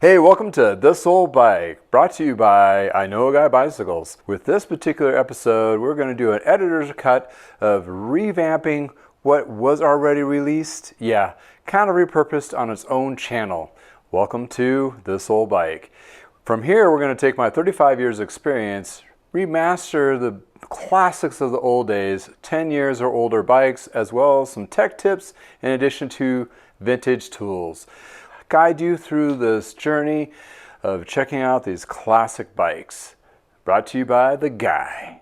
Hey, welcome to This Old Bike, brought to you by I Know a Guy Bicycles. With this particular episode, we're going to do an editor's cut of revamping what was already released, kind of repurposed on its own channel. Welcome to This Old Bike. From here, we're going to take my 35 years experience, remaster the classics of the old days, 10 years or older bikes, as well as some tech tips in addition to vintage tools. Guide you through this journey of checking out these classic bikes. Brought to you by The Guy.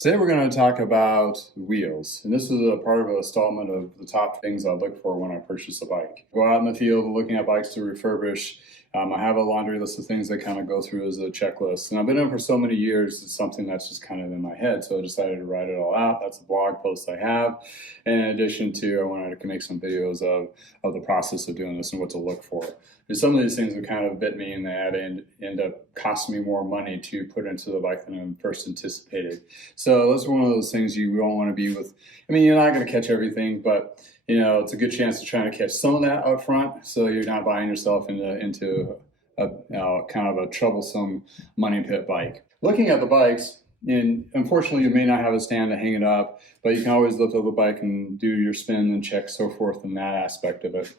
Today we're going to talk about wheels, and this is a part of an installment of the top things I look for when I purchase a bike. Go out in the field looking at bikes to refurbish. I have a laundry list of things that kind of go through as a checklist, and I've been doing it for so many years, it's something that's just kind of in my head, so I decided to write it all out. That's a blog post I have. And in addition to, I wanted to make some videos of the process of doing this and what to look for. And some of these things have kind of bit me in the head and end up costing me more money to put into the bike than I first anticipated. So that's one of those things you don't want to be with. I mean, you're not going to catch everything, but it's a good chance to try to catch some of that up front, so you're not buying yourself into a kind of a troublesome money pit bike. Looking at the bikes, and unfortunately you may not have a stand to hang it up, but you can always lift up the bike and do your spin and check so forth in that aspect of it.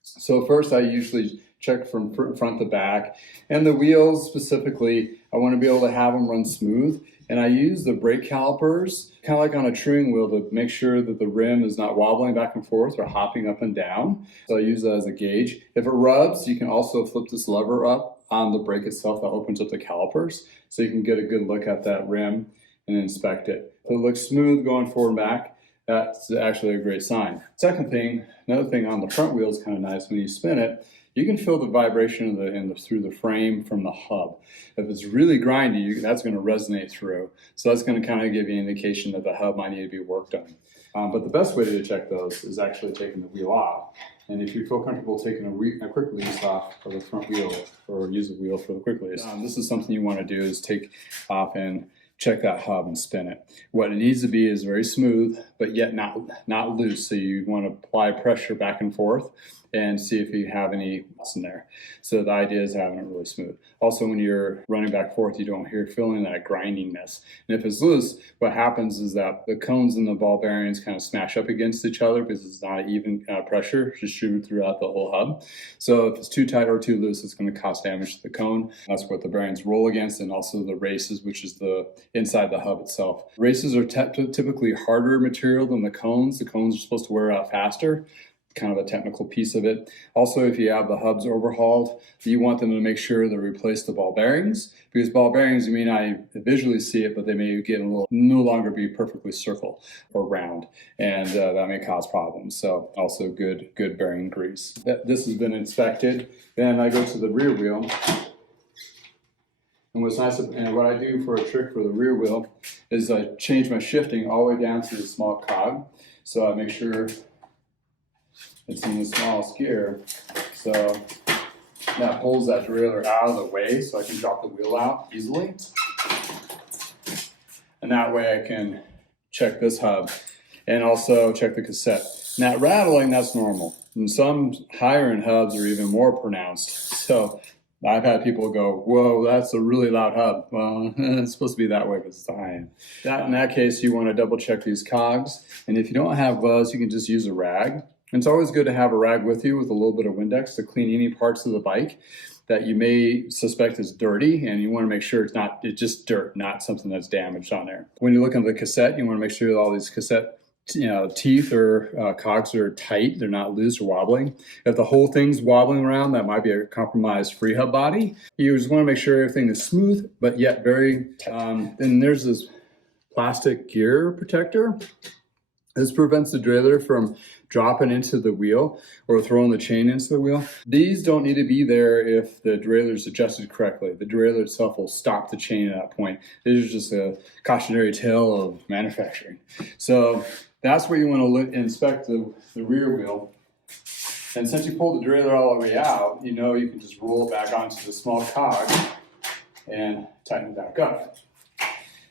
So first I usually check from front to back, and the wheels specifically, I want to be able to have them run smooth. And I use the brake calipers, kind of like on a truing wheel, to make sure that the rim is not wobbling back and forth or hopping up and down. So I use that as a gauge. If it rubs, you can also flip this lever up on the brake itself that opens up the calipers, so you can get a good look at that rim and inspect it. If it looks smooth going forward and back, that's actually a great sign. Second thing, another thing on the front wheel is kind of nice. When you spin it, you can feel the vibration through the frame from the hub. If it's really grindy, that's going to resonate through. So that's going to kind of give you an indication that the hub might need to be worked on. But the best way to check those is actually taking the wheel off. And if you feel comfortable taking a quick release off of the front wheel, or use a wheel for the quick release, this is something you want to do, is take off and check that hub and spin it. What it needs to be is very smooth, but yet not loose. So you want to apply pressure back and forth and see if you have any loss in there. So the idea is having it really smooth. Also, when you're running back and forth, you don't hear feeling that grindiness. And if it's loose, what happens is that the cones and the ball bearings kind of smash up against each other because it's not even pressure distributed throughout the whole hub. So if it's too tight or too loose, it's going to cause damage to the cone. That's what the bearings roll against, and also the races, which is the inside the hub itself. Races are typically harder material than the cones. The cones are supposed to wear out faster. Kind of a technical piece of it. Also, if you have the hubs overhauled, you want them to make sure to replace the ball bearings, because ball bearings, you may not visually see it, but they may get no longer be perfectly circle or round, and that may cause problems. So also good bearing grease. This has been inspected. Then I go to the rear wheel. And what's nice, and what I do for a trick for the rear wheel, is I change my shifting all the way down to the small cog. So I make sure it's in the smallest gear, so that pulls that derailleur out of the way, so I can drop the wheel out easily. And that way I can check this hub and also check the cassette. Now rattling, that's normal. And some higher end hubs are even more pronounced. So I've had people go, whoa, that's a really loud hub. Well, it's supposed to be that way, but it's the high end. In that case, you want to double check these cogs. And if you don't have gloves, you can just use a rag. And it's always good to have a rag with you with a little bit of Windex to clean any parts of the bike that you may suspect is dirty, and you want to make sure it's just dirt, not something that's damaged on there. When you look at the cassette, you want to make sure that all these cassette teeth or cogs are tight, they're not loose or wobbling. If the whole thing's wobbling around, that might be a compromised free hub body. You just want to make sure everything is smooth, but yet very, then there's this plastic gear protector. This prevents the derailleur from dropping into the wheel or throwing the chain into the wheel. These don't need to be there if the derailleur is adjusted correctly. The derailleur itself will stop the chain at that point. This is just a cautionary tale of manufacturing. So that's where you want to inspect the rear wheel. And since you pull the derailleur all the way out, you can just roll it back onto the small cog and tighten it back up.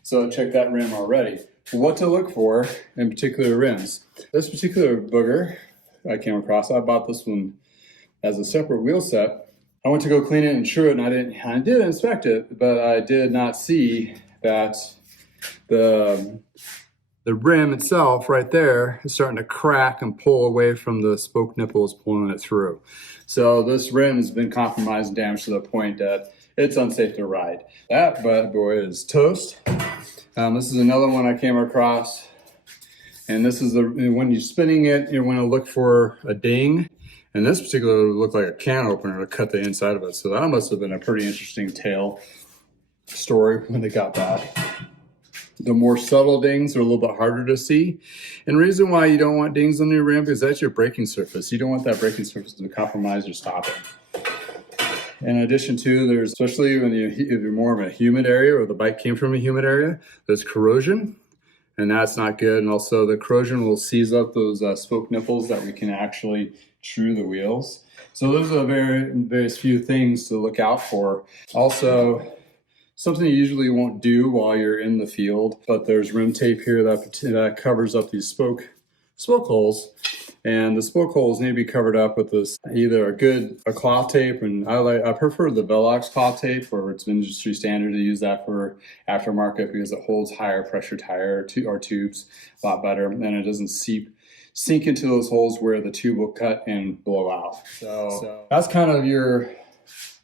So check that rim already. What to look for in particular rims. This particular booger I came across, I bought this one as a separate wheel set, I went to go clean it and true it, and I did inspect it, but I did not see that the rim itself right there is starting to crack and pull away from the spoke nipples pulling it through. So this rim has been compromised and damaged to the point that it's unsafe to ride. That bad boy is toast. This is another one I came across. And this is when you're spinning it, you want to look for a ding. And this particular looked like a can opener to cut the inside of it. So that must have been a pretty interesting tale story when they got that. The more subtle dings are a little bit harder to see. And the reason why you don't want dings on your rim is that's your braking surface. You don't want that braking surface to compromise or stop it. In addition to, there's, especially when if you're more of a humid area or the bike came from a humid area, there's corrosion. And that's not good. And also the corrosion will seize up those spoke nipples that we can actually true the wheels. So those are various few things to look out for. Also, something you usually won't do while you're in the field, but there's rim tape here that covers up these spoke holes. And the spoke holes need to be covered up with this either a cloth tape, and I prefer the Velox cloth tape, or it's industry standard to use that for aftermarket because it holds higher pressure tire or tubes a lot better, and it doesn't sink into those holes where the tube will cut and blow out. So that's kind of your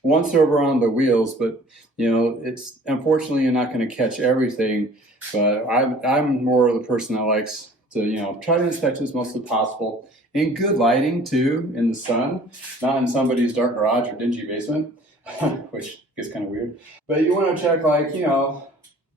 once over on the wheels, but it's unfortunately you're not going to catch everything. But I'm more of the person that likes to try to inspect as mostly possible in good lighting too, in the sun, not in somebody's dark garage or dingy basement, which gets kind of weird. But you want to check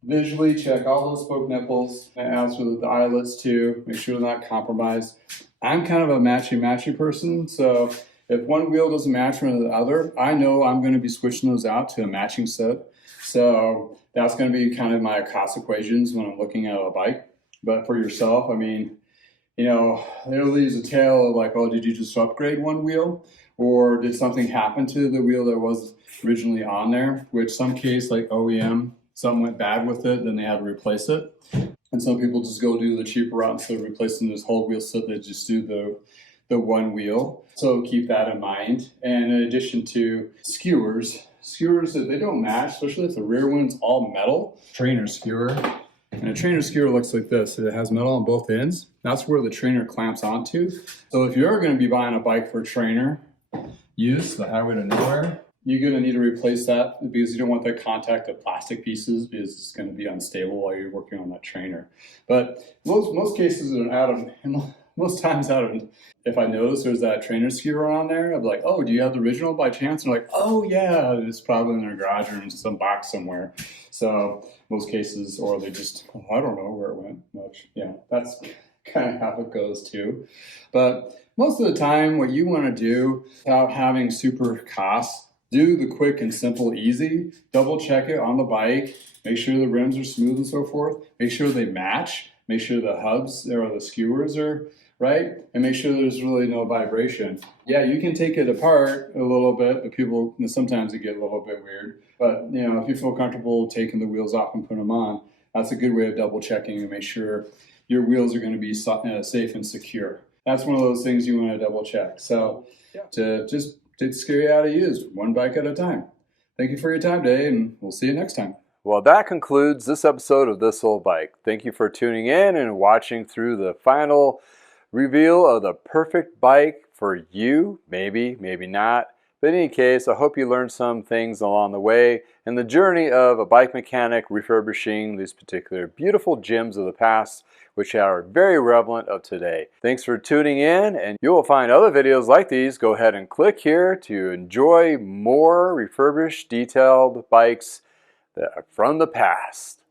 visually check all those spoke nipples, and as with the eyelets too, make sure they're not compromised. I'm kind of a matchy person, so if one wheel doesn't match one of the other, I know I'm going to be switching those out to a matching set. So that's going to be kind of my cost equations when I'm looking at a bike. But for yourself, I mean, there leaves a tale of like, oh, did you just upgrade one wheel? Or did something happen to the wheel that was originally on there? Which some case, like OEM, something went bad with it, then they had to replace it. And some people just go do the cheaper route instead of replacing this whole wheel set, they just do the one wheel. So keep that in mind. And in addition to skewers, if they don't match, especially if the rear one's all metal, trainer skewer. And a trainer skewer looks like this. It has metal on both ends. That's where the trainer clamps onto. So if you're going to be buying a bike for trainer use, the highway to nowhere, you're going to need to replace that because you don't want that contact of plastic pieces because it's going to be unstable while you're working on that trainer. But most cases are most times if I notice there's that trainer skewer on there, I'm like, oh, do you have the original by chance? And they're like, oh yeah, it's probably in their garage or in some box somewhere. So most cases, or they just, I don't know where it went much. Yeah, that's kind of how it goes too. But most of the time, what you want to do without having super costs, do the quick and simple, easy, double check it on the bike, make sure the rims are smooth and so forth, make sure they match, make sure the hubs or the skewers are right, and make sure there's really no vibration. Yeah, you can take it apart a little bit, but people, sometimes it get a little bit weird. But if you feel comfortable taking the wheels off and putting them on, that's a good way of double checking and make sure your wheels are going to be safe and secure. That's one of those things you want to double check. So to just scare you out of use, one bike at a time. Thank you for your time today, and we'll see you next time. Well, that concludes this episode of This Old Bike. Thank you for tuning in and watching through the final reveal of the perfect bike for you. Maybe, maybe not. But in any case, I hope you learned some things along the way in the journey of a bike mechanic refurbishing these particular beautiful gems of the past, which are very relevant of today. Thanks for tuning in, and you will find other videos like these. Go ahead and click here to enjoy more refurbished, detailed bikes that are from the past.